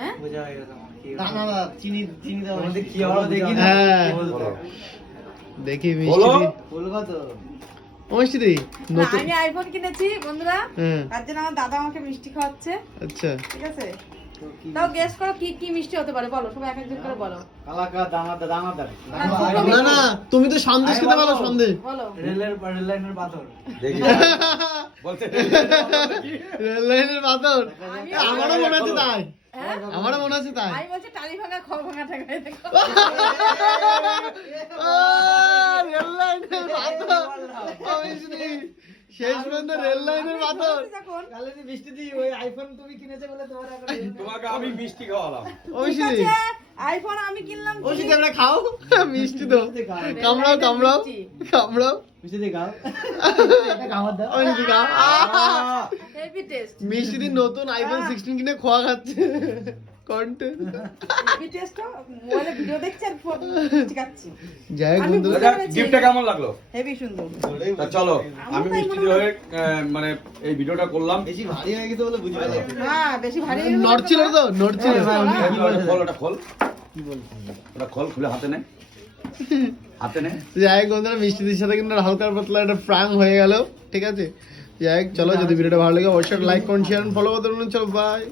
হ্যাঁ বোঝা হয়ে গেছে আমার। না না না, চিনি চিনি দাও আমাদের কি হলো দেখি না। হ্যাঁ। দেখি মিষ্টি দি বলবো তো। ও মিষ্টি দি না, নতুন আমি আইফোন কিনেছি বন্ধুরা, হ্যাঁ তার জন্য আমার দাদা আমাকে মিষ্টি খাওয়াচ্ছে, আচ্ছা ঠিক আছে? তো কি তাও গেস করো কি কি মিষ্টি হতে পারে, বলো সবাই এক একজন করে বলো। কালাকা দানাদার দানাদার। না না তুমি তো সন্দেশ খেতে ভালো সন্দেশ বলো রেল লাইনের পাথর। দেখি বলতে রেল লাইনের পাথর আমি আমারও মনে আছে তাই হ্যাঁ আমারও মনে আছে তাই আমি বলছি টালি ভাঙা খড় ভাঙা ঠেকাই দেখো। রেল লাইনের পাথর ও মিষ্টি শেষ পর্যন্ত রেল লাইনের পাথর যখন তাহলে যে মিষ্টি দি ওই আইফোন তুমি কিনেছে বলে তোমার এখন তোমাকে আমি মিষ্টি খাওয়ালাম। ও ঠিক মিষ্টি আছে, আইফোন আমি কিনলাম ও মিষ্টি আমরা খাও মিষ্টি তো কামড়াও কামড়াও কামড়াও মিষ্টি দি খাও। এটা খাবার দাও। ও মিষ্টি খাও হেভি টেস্ট, মিষ্টি দিন নতুন আইফোন 16 কিনে খোয়া খাচ্ছে কন্টেন্ট হেভি টেস্ট। মোবাইলে ভিডিও দেখছি আর মিষ্টি খাচ্ছি, যাই হোক আমি বন্ধু বুঝতে পেরেছি। গিফটটা কেমন লাগলো? হেভি সুন্দর। তা চলো আমি তাই মিষ্টি মনে হয়। হয়ে মানে এই ভিডিওটা করলাম। বেশি ভারী হয়ে গেছে বলে বুঝতে পারছি। হ্যাঁ বেশি ভারী নড়ছিল তো নড়ছিল খোল ওটা খোল, কি বলছেন? ওটা খোল, খুলে হাতে নে, হাতে নে। যাই হোক বন্ধুরা মিষ্টিদের সাথে কিন্তু হালকা পাতলা একটা প্র্যাঙ্ক হয়ে গেল, ঠিক আছে? যাই হোক চলো, যদি ভিডিওটা ভালো লাগে অবশ্যই লাইক কমেন্ট শেয়ার ফলো করতে বলুন। চলো বাই।